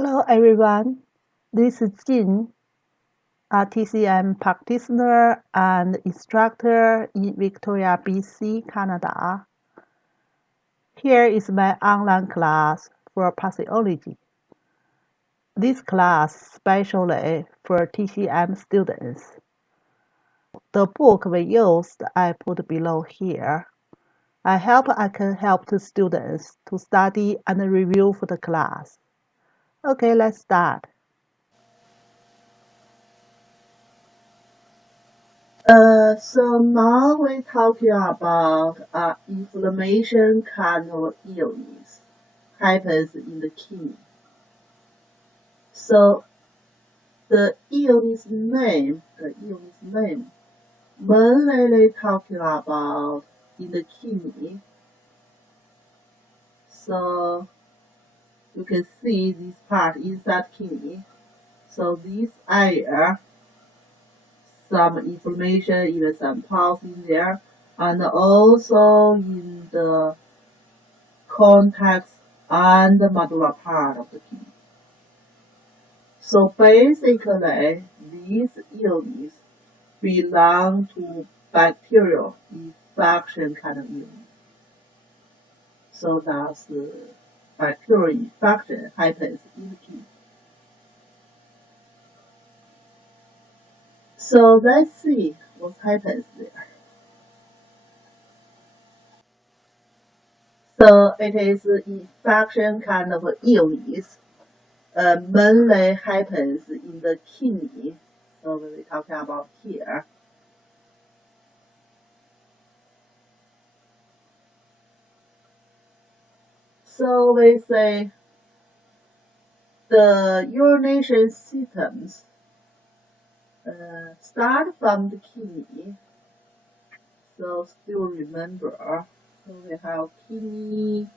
Hello everyone, this is Jin, a TCM practitioner and instructor in Victoria, BC, Canada. Here is my online class for Pathology. This class is specially for TCM students. The book we used I put below here. I can help the students to study and review for the class. Okay, let's start. So now we're talking about inflammation kind of illness happens in the kidney. So the illness name, mainly talking about in the kidney. So you can see this part inside kidney. So this area, some inflammation, even some pulse in there, and also in the cortex and the medulla part of the kidney. So basically, these illness belong to bacterial infection kind of illness. So that's bacterial infection happens in the kidney. So let's see what happens there. So it is infection kind of illness. Mainly happens in the kidney. So we're talking about here. So we say the urination systems start from the kidney. So still remember, so we have kidney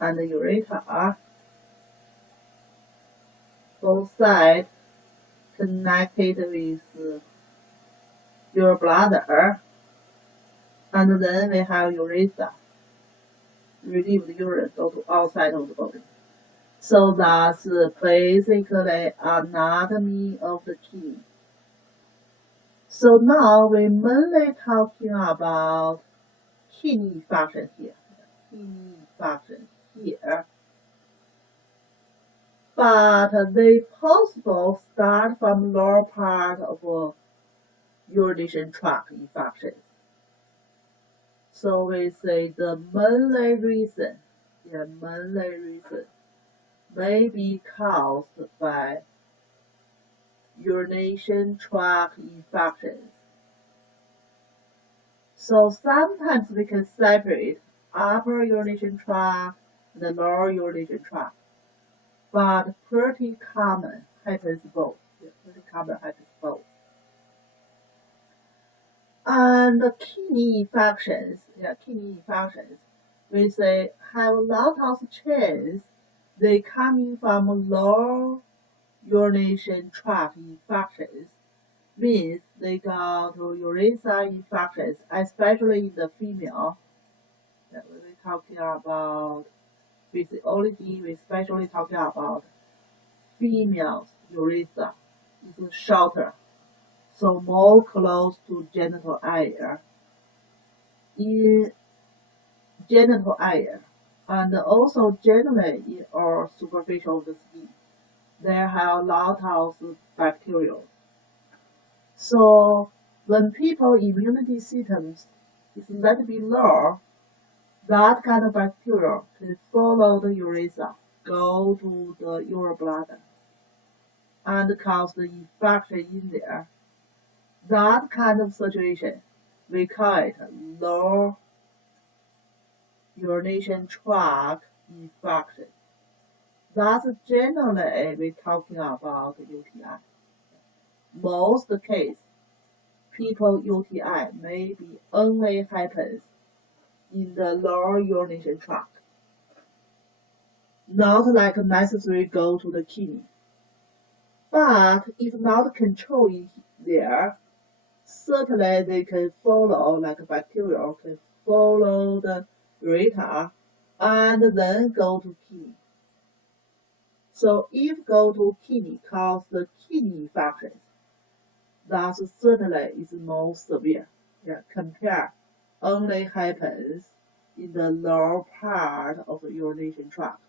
and the ureter, both sides connected with your bladder, and then we have urethra, relieve the urine go to outside of the body. So that's basically anatomy of the kidney. So now we're mainly talking about kidney function here. But they possible start from lower part of urination tract infections. So we say the mainly reason may be caused by urination tract infections. So sometimes we can separate upper urination tract and the lower urination tract, but pretty common happens both. And the kidney infections, we say have a lot of chance they coming from lower urination tract infections, means they got urethra infections, especially in the female. When we're talking about physiology, we're especially talking about females' urethra. It's shorter, so more close to genital area. In genital area, and also generally in our superficial of the skin, there have a lot of bacteria. So when people immunity systems is a little bit low, that kind of bacteria can follow the urethra, go to the urebladder, and cause the infection in there. That kind of situation, we call it low urination tract infection. That's generally we're talking about UTI. Most case, people UTI maybe only happens in the lower urination tract, not like necessarily go to the kidney. But if not controlled there, certainly they can follow, like bacteria can follow the ureter and then go to kidney. So if go to kidney cause the kidney infection, that certainly is more severe. Yeah, compare only happens in the lower part of the urination tract.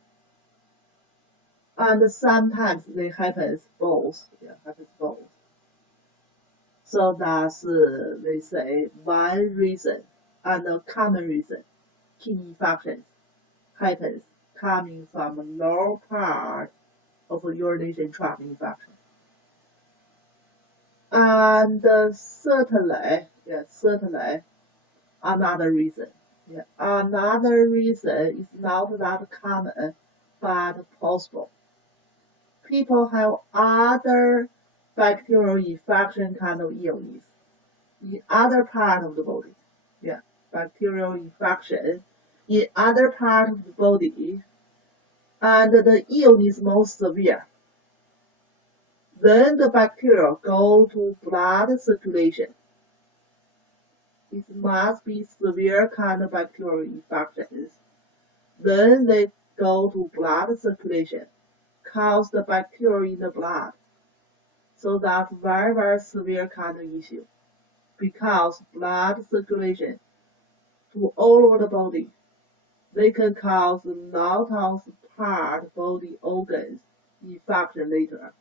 And sometimes they happens both. Yeah, happens both. So that's they say one reason and a common reason kidney infections happens coming from the lower part of a urination tract infection. And certainly another reason. Yeah, another reason is not that common, but possible. People have other bacterial infection kind of illness in other part of the body. Yeah, bacterial infection in other part of the body, and the illness more severe. Then the bacteria go to blood circulation. It must be severe kind of bacterial infections. Then they go to blood circulation, cause the bacteria in the blood. So that's very, very severe kind of issue. Because blood circulation to all over the body, they can cause a lot of part body organs infection later.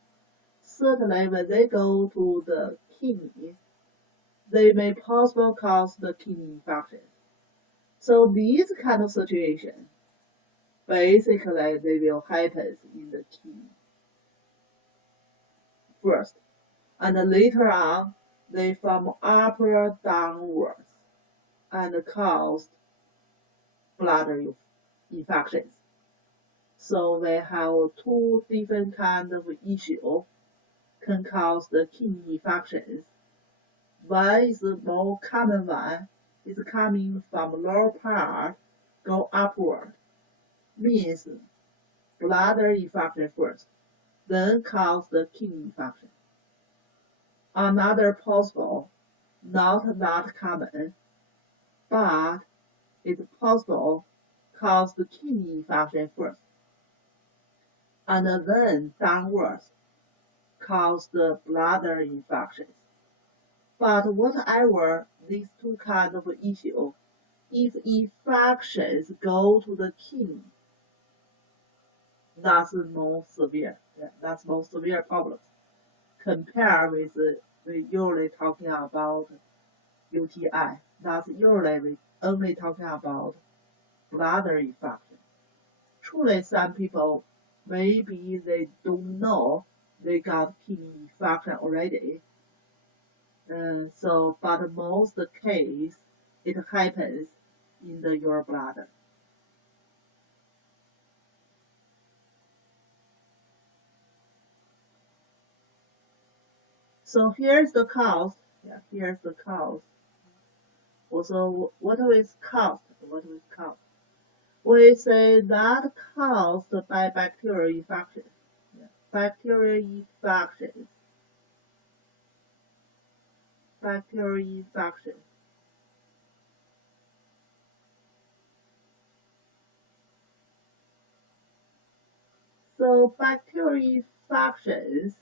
Certainly when they go to the kidney, they may possibly cause the kidney infection. So these kind of situation, basically they will happen in the kidney first. And later on, they from upper downwards and cause bladder infections. So we have two different kinds of issue can cause the kidney infections. One is the more common one, is coming from lower part, go upward, means bladder infection first, then cause the kidney infection. Another possible, not that common, but it's possible, cause the kidney infection first, and then downwards, cause the bladder infections. But whatever these two kinds of issue, if infections go to the kidney, that's more severe. Yeah, that's more severe problems. Compare with we usually talking about UTI. That's usually we only talking about bladder infection. Truly, some people maybe they don't know they got kidney infection already. But most case, it happens in your bladder. So here's the cause. Yeah, here's the cause. Also, what is caused? What is caused? We say that caused by bacterial infection. Yeah, bacterial infection. Bacterial infection. So bacterial infections,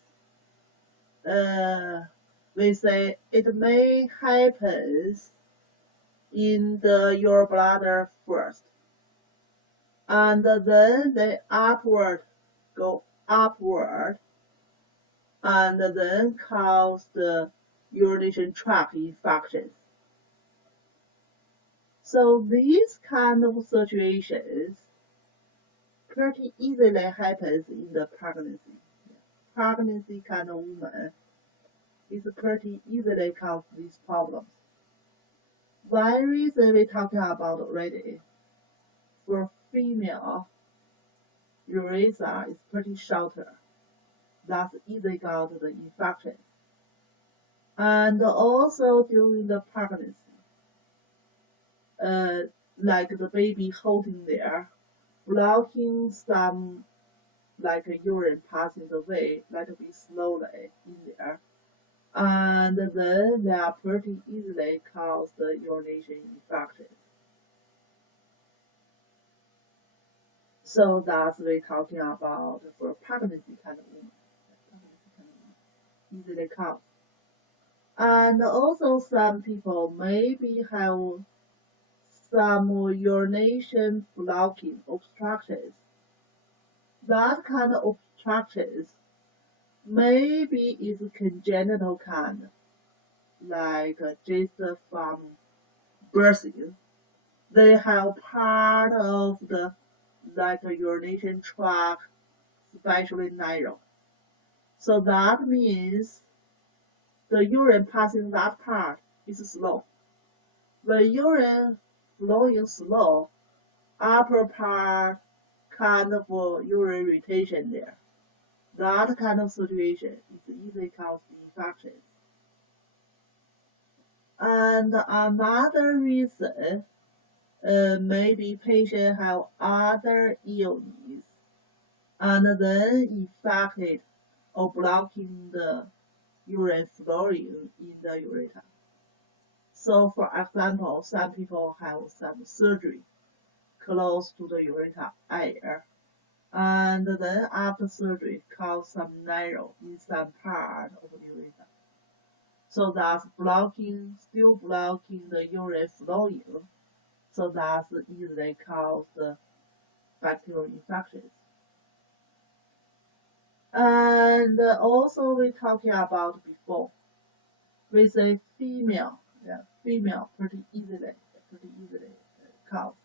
we say it may happen in your bladder first, and then they go upward, and then cause the urination tract infections. So these kind of situations pretty easily happens in the pregnancy. Pregnancy kind of woman is pretty easily cause these problems. One reason we talking about already, for female, urethra is pretty shorter. That's easily got the infection. And also during the pregnancy, like the baby holding there, blocking some like urine passing the way, let it be slowly in there. And then they are pretty easily cause the urination infection. So that's we're talking about for pregnancy kind of woman. Easily caused. And also some people maybe have some urination blocking obstructions. That kind of obstructions maybe is congenital kind, like just from birthing. They have part of the like a urination tract, especially narrow. So that means the urine passing that part is slow. When urine flowing slow, upper part kind of urine retention there. That kind of situation is easily caused infection. And another reason, maybe patient have other illness and then infected or blocking the urine flowing in the ureter. So for example, some people have some surgery close to the ureter area, and then after surgery cause some narrow in some part of the ureter. So that's still blocking the urine flowing. So that's easily cause bacterial infections. And also we're talking about before. We say female, female pretty easily cause.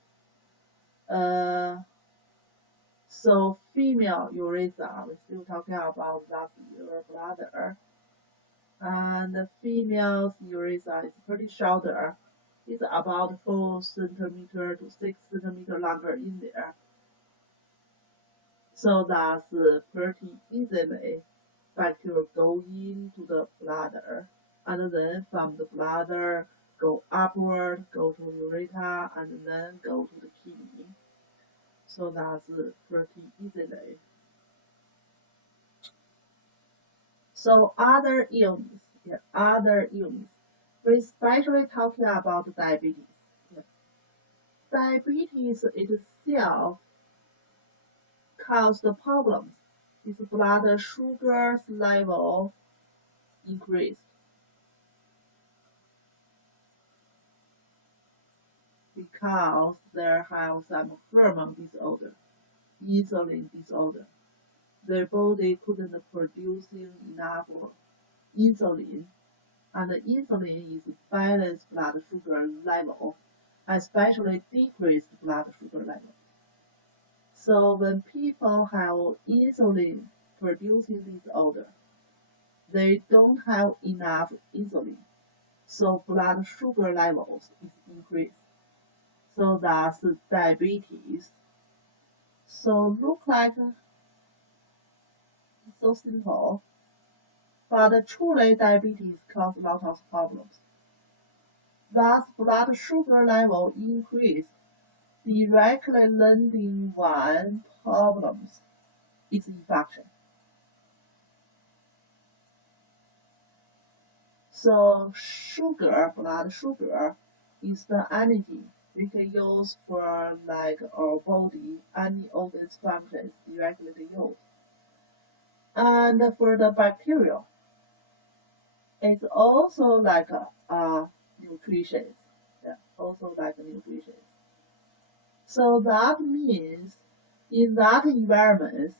So female urethra, we're still talking about that your bladder. And the female's urethra is pretty shorter. It's about 4 centimeter to 6 centimeter longer in there. So that's pretty easily bacteria go into the bladder, and then from the bladder go upward, go to ureter, and then go to the kidney. So that's pretty easily. So other illness, we're especially talking about diabetes. Diabetes itself causes the problems. Its blood sugar level increased because there have some hormone disorder, insulin disorder. Their body couldn't produce enough insulin, and the insulin is balanced blood sugar level, especially decreased blood sugar level. So when people have insulin producing disorder, they don't have enough insulin, so blood sugar levels is increased. So that's diabetes. So look like so simple, but truly diabetes causes a lot of problems. Thus blood sugar level increase directly linking one problems is infection. So sugar, blood sugar, is the energy we can use for like our body, any organs functions directly to use. And for the bacteria, it's also like nutrition. Also like nutrition. So that means in that environment,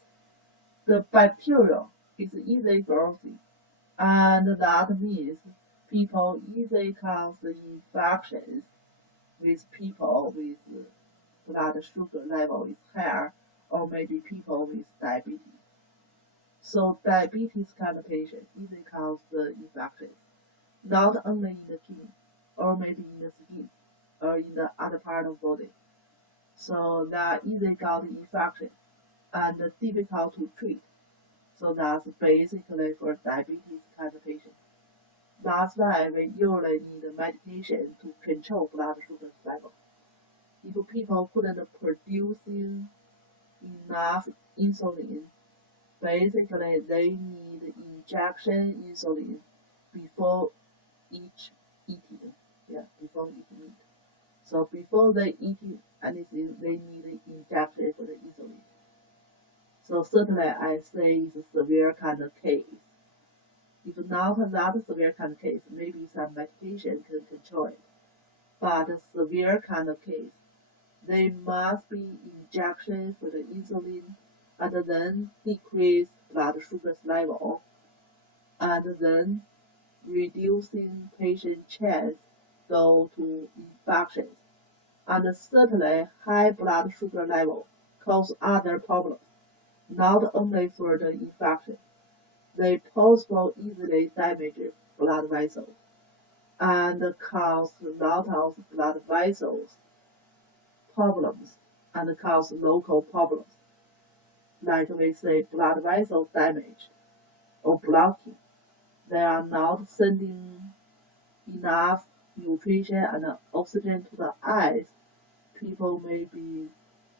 the bacteria is easily growing, and that means people easily cause infections with people with blood sugar level is higher, or maybe people with diabetes. So diabetes kind of patients easily cause the infections, not only in the kidney, or maybe in the skin, or in the other part of the body. So that easily got infection and difficult to treat. So that's basically for diabetes kind of patient. That's why we usually need medication to control blood sugar level. If people couldn't produce enough insulin, basically they need injection insulin before each eating. Before eating meat. So before they eat anything, they need injection for the insulin. So certainly I say it's a severe kind of case. If not a severe kind of case, maybe some medication can control it. But a severe kind of case, there must be injection for the insulin and then decrease blood sugar level and then reducing patient chance go to infections. And certainly high blood sugar level cause other problems, not only for the infection. They possibly easily damage blood vessels and cause a lot of blood vessels problems and cause local problems, like we say blood vessel damage or blocking. They are not sending enough nutrition and oxygen to the eyes. People may be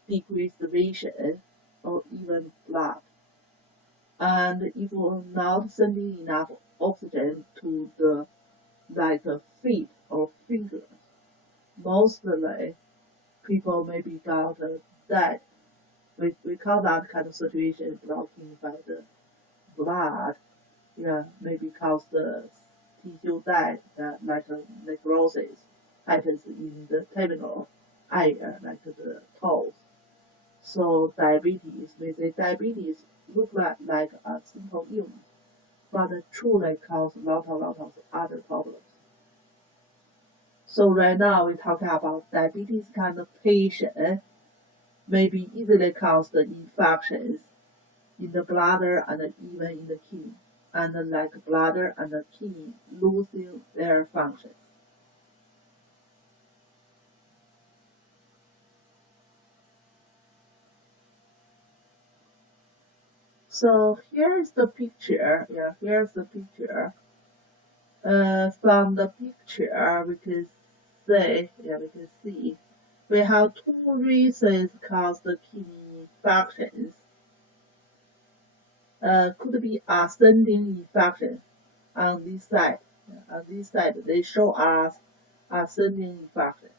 decreased vision or even blood. And if we're not sending enough oxygen to the feet or fingers, mostly people maybe got dead. We call that kind of situation blocking by the blood. Yeah, maybe cause the tissue dead, like necrosis happens in the terminal area, like the toes. So diabetes, we say diabetes look like a simple illness, but it truly cause a lot of other problems. So right now we're talking about diabetes kind of patient maybe easily cause the infections in the bladder and even in the kidney, and like bladder and the kidney losing their functions. So here's the picture. Yeah, here's the picture. From the picture, we can see we have two reasons cause the kidney infections. Could be ascending infection on this side. On this side, they show us ascending infection.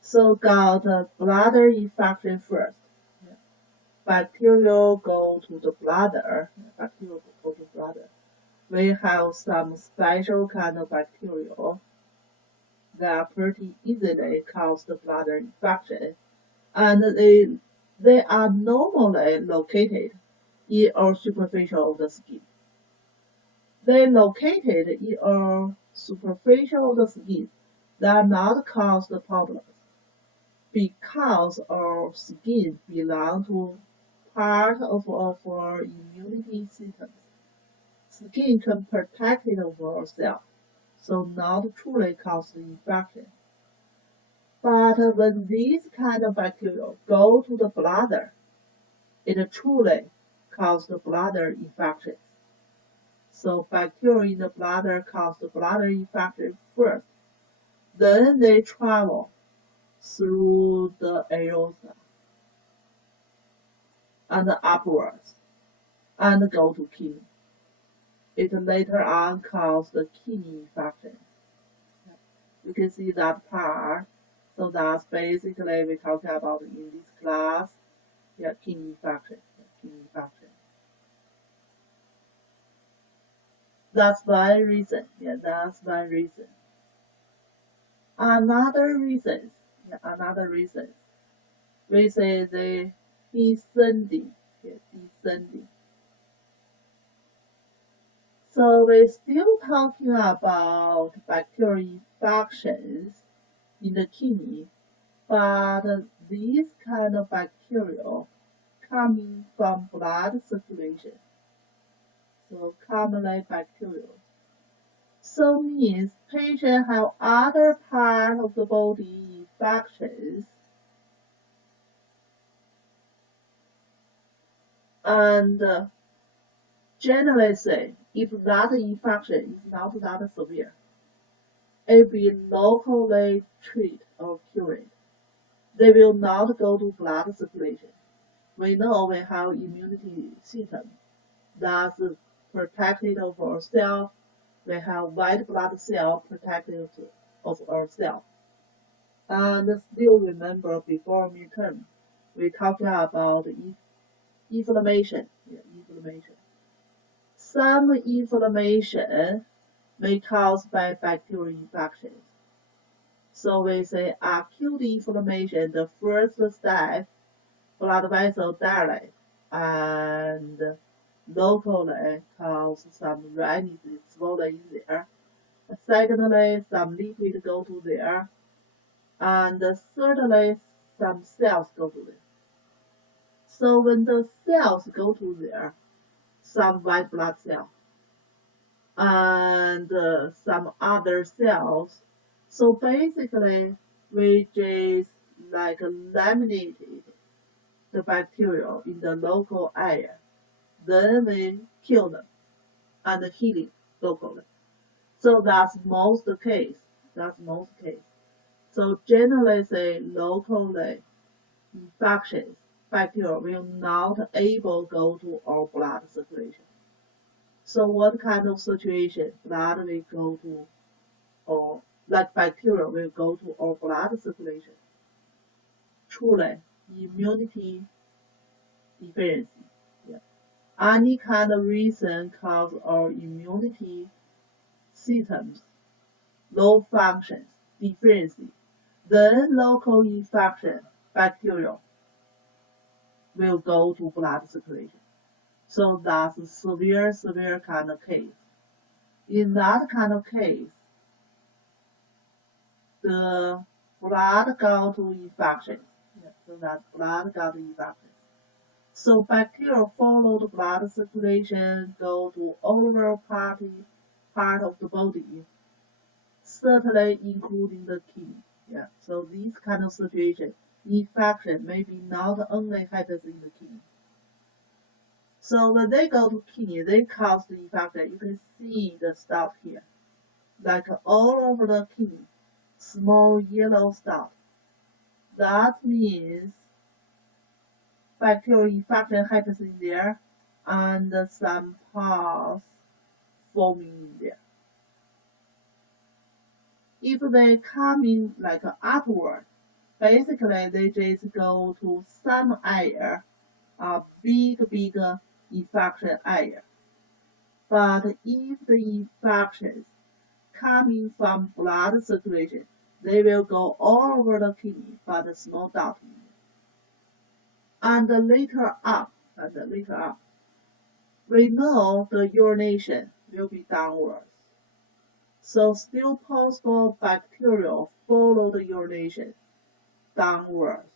So got bladder infection first. Bacterial go to the bladder. Bacterial go to bladder. We have some special kind of bacteria that pretty easily cause the bladder infection, and they are normally located in or superficial of the skin. They located in or superficial of the skin that not cause the problems because our skin belong to part of our immunity systems. Skin can protect it over ourselves, so not truly cause the infection. But when these kind of bacteria go to the bladder, it truly causes the bladder infection. So bacteria in the bladder cause the bladder infection first. Then they travel through the aorta and upwards and go to kidney. It later on causes the kidney infection. You can see that part. So that's basically we talk about in this class, kidney infection. That's one reason. That's one reason. Another reason. We say the descending. So we're still talking about bacterial infections in the kidney, but these kind of bacteria coming from blood circulation. So commonly bacterial. So means patients have other part of the body infections, and generally say if that infection is not that severe, it will be locally treated or cured. They will not go to blood circulation. We know we have immunity system that's protected of ourselves. We have white blood cell protected of ourselves. And still remember before midterm, we talked about if inflammation. Yeah, inflammation. Some inflammation may cause by bacterial infections. So we say acute inflammation, the first step, blood vessel dilate and locally cause some redness, swollen in there. Secondly, some liquid go to there. And thirdly, some cells go to there. So when the cells go to there, some white blood cell and some other cells. So basically, we just like eliminated the bacteria in the local area. Then we kill them and heal it locally. So that's most case. That's most case. So generally say locally infections, bacteria will not able go to our blood circulation. So what kind of situation blood will go to, or like bacteria will go to our blood circulation? Truly, immunity deficiency. Yeah. Any kind of reason cause our immunity systems, low functions, deficiency, then local infection, bacteria will go to blood circulation. So that's a severe kind of case. In that kind of case, the blood go to infections. Yeah, so that blood go to infections. So bacteria follow the blood circulation, go to all over part of the body, certainly including the kidney. Yeah, so this kind of situation, infection maybe not only happens in the kidney. So when they go to kidney, they cause the infection. You can see the stuff here, like all over the kidney, small yellow stuff. That means bacterial infection happens in there, and some pus forming in there. If they come in like upward, basically they just go to some area, a big infection area. But if the infections coming from blood circulation, they will go all over the kidney, but small dot. And later up, we know the urination will be downwards. So still possible bacteria follow the urination downwards.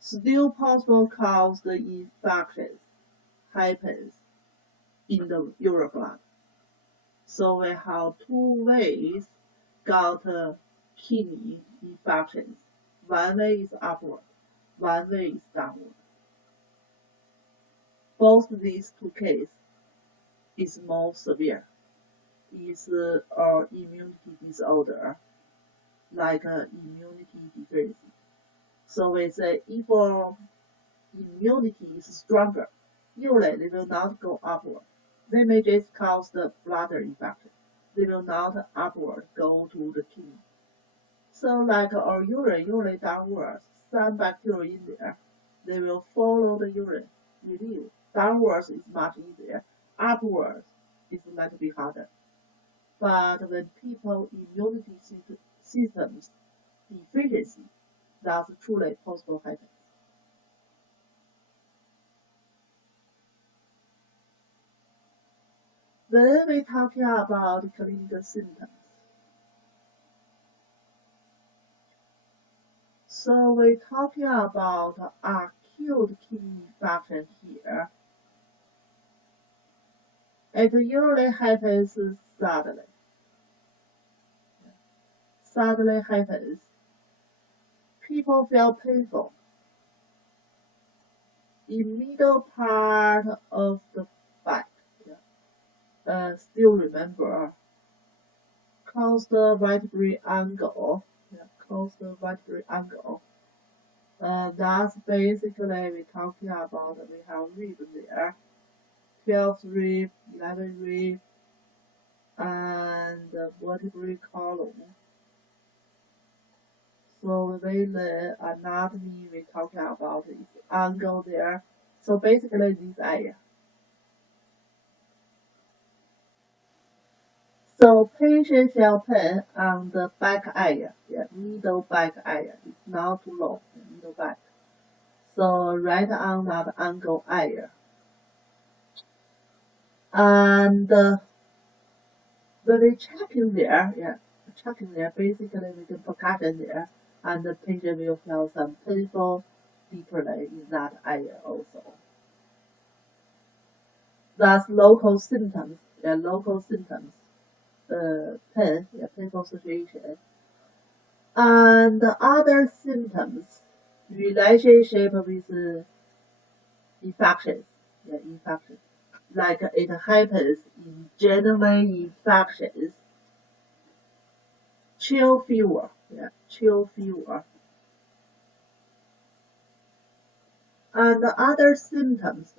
Still possible cause the infections happens in the urine blood. So we have two ways got kidney infections. One way is upward, one way is downward. Both these two cases is more severe. Is immunity disorder, like immunity deficiency. So we say if our immunity is stronger, usually they will not go upward. They may just cause the bladder infection. They will not upward go to the kidney. So like our urine, usually downwards, some bacteria in there, they will follow the urine release. Downwards is much easier. Upwards is a little bit harder. But when people immunity systems deficiency, that's truly possible happens. Then we talking about clinical symptoms. So we talking about acute kidney infection here. It usually happens suddenly. Suddenly happens. People feel painful. In middle part of the back. Still remember, close the vertebrae angle. Close the vertebrae angle. That's basically we talking about. We have rib there, 12th rib, 11th rib, and the vertebrae column. So the anatomy we talking about is angle there, So basically this area. So patient feel pain on the back area, middle back area. It's not too long, middle back. So right on that ankle area. And when we checking there, basically we can percussion there, and the patient will feel some painful deeply in that area also. That's local symptoms, pain, painful situation. And the other symptoms, relationship with infections, infections. Like it happens in general infections, chill fever, chill fever. And the other symptoms,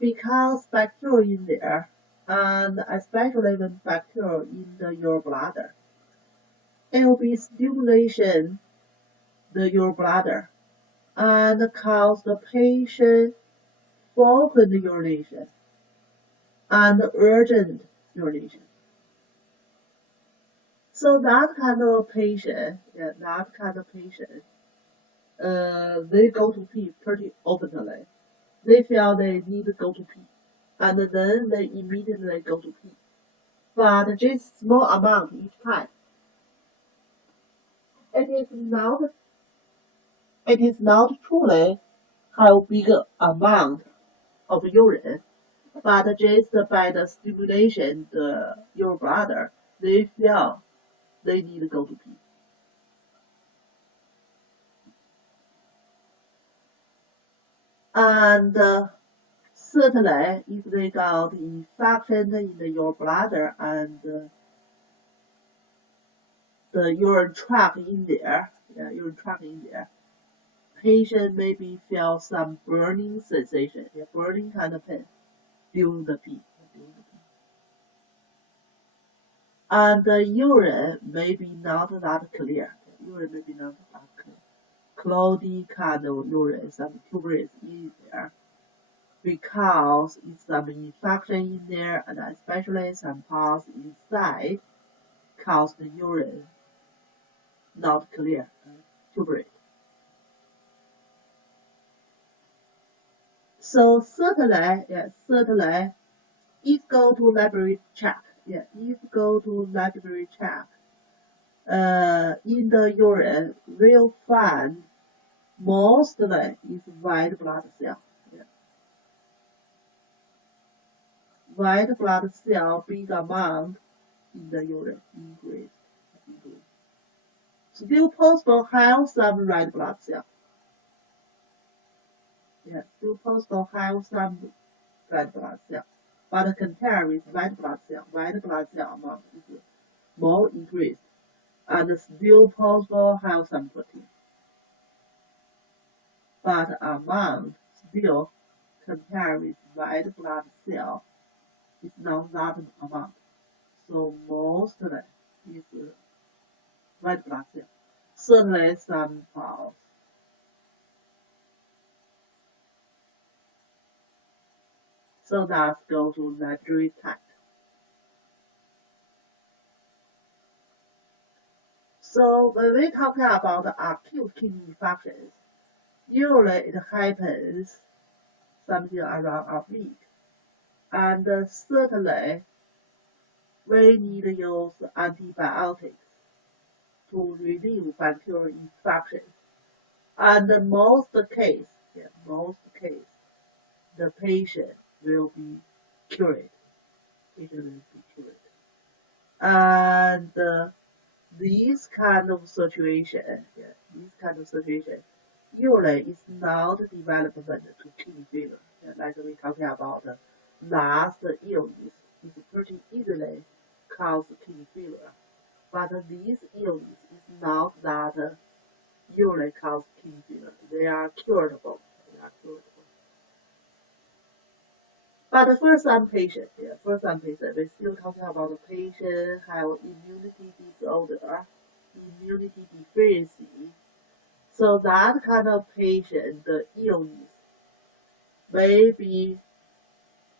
because bacteria in there, and especially when bacteria in your bladder, it will be stimulation your bladder and cause the patient frequent urination and urgent urination. So that kind of patient, they go to pee pretty openly. They feel they need to go to pee, and then they immediately go to pee. But just small amount each time. It is not truly how big amount of urine, but just by the stimulation your bladder, they feel they need to go to pee. And certainly, if they got infection in your bladder and the urine tract in there, patient maybe feel some burning sensation, burning kind of pain during the pee. And the urine may be not that clear. Cloudy kind of urine, some tuberous in there, because it's some infection in there, and especially some parts inside cause the urine not clear, tuberous. So certainly, if go to laboratory check, in the urine, we'll find mostly is white blood cell. White blood cell big amount in the urine increase. Still possible have some red blood cell. Still possible have some red blood cell. But compared with white blood cell amount is more increased. And still possible have some protein. But amount still compared with white blood cell is not that amount. So mostly is white blood cell. Certainly some false. So let's go to laboratory type. So when we talk about acute kidney infections, usually it happens something around a week. And certainly we need to use antibiotics to relieve bacterial infections. And most case, the patient will be cured. And this kind of situation, usually is not development to kidney failure. Like we talking about last illness, is pretty easily cause kidney failure. But this illness is not that usually cause kidney failure. They are curable. But for some patients, we still talking about the patient have immunity disorder, immunity deficiency. So that kind of patient, the illness may be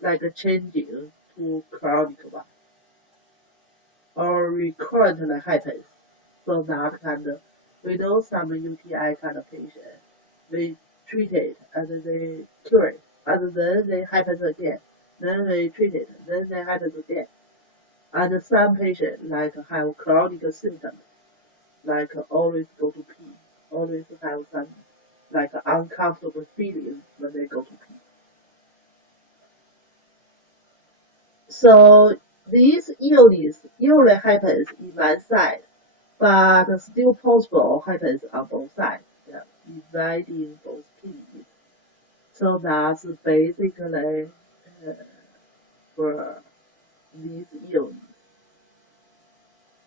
like changing to chronic one or recurrently happens. So that kind of, we know some UTI kind of patient, we treat it and they cure it, and then they happens again. Then we treat it, then they happens again. And some patients like have chronic symptoms, like always go to pee, always have some like uncomfortable feeling when they go to pee. So this illness usually happens in one side, but still possible happens on both sides, yeah, dividing both kidneys. So that's basically for this illness.